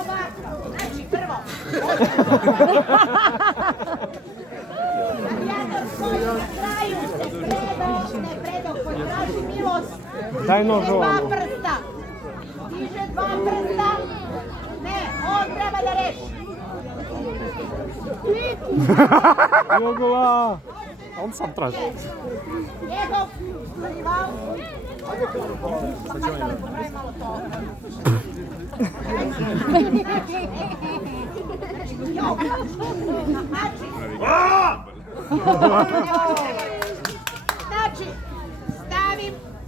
ovako, znači prvo. Gladijator koji na kraju ne predao, koji traži milost. Daj nož ovamo. Dva prsta. Diže dva prsta. Ne, on treba da reši. Jogova! On sam traži. Njegov rival. Znači,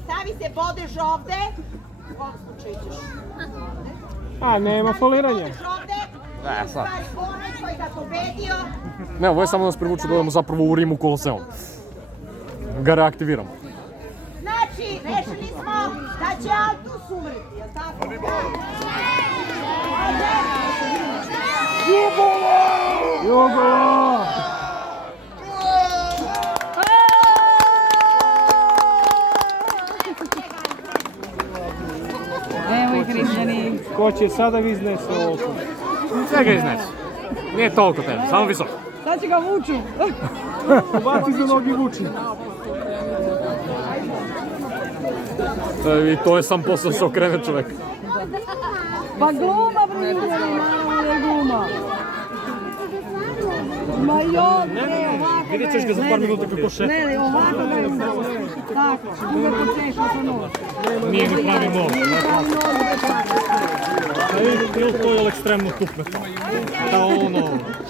stavi se bodeš ovde. U ovom slučaju ćeš. A, nema foliranja. Bodeš ovde. Ne, sad. Stvari onaj koji ga pobedio. Ne, ovo je samo nas privuče da idemo zapravo u Rimu Koloseum. Ga reaktiviramo. Znači, rešili smo da će Altus umreti, je li tako? Jogova! Nemoj Križani. Ko će sada iznese ovo? Sve ga iznesi. Nije toliko tebe, samo visoko. Sad će ga vuču. Baci za nogi vuči. I to je sam posao se okrene čovek. Pa gluma Križani, malo je gluma. Ma jok, ovako Vidjet ćeš ga za par minuta kako šepa. Ne, ovako ga je uzelo. Tako, tu ga počešao sa nož. Nije ni pravi nož. Nije pravi nož. Ili to je ekstremno tupne. Da ono...